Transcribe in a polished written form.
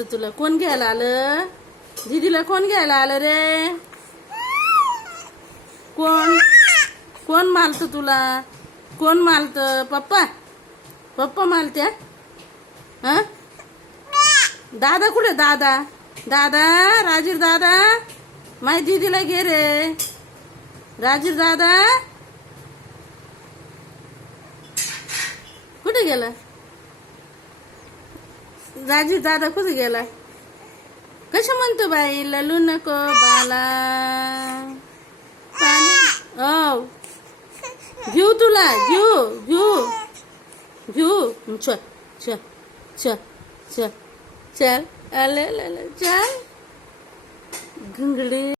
मारत तुला? कोण घ्यायला आलं? दीदीला कोण घ्यायला आलं रे? कोण कोण मारत तुला? कोण मारत? पप्पा पप्पा मारत्या? हा? दादा कुठे? दादा दादा राजीव दादा, माझ्या दीदीला घे रे. राजीव दादा कुठे गेला? राजीव दादा कुठे गेला? कसं म्हणतो बाई? ललू नको बाला पाणी. ओ घेऊ तुला, घेऊ घेऊ घेऊ. चल चल चल चल चल. चल घंगडे.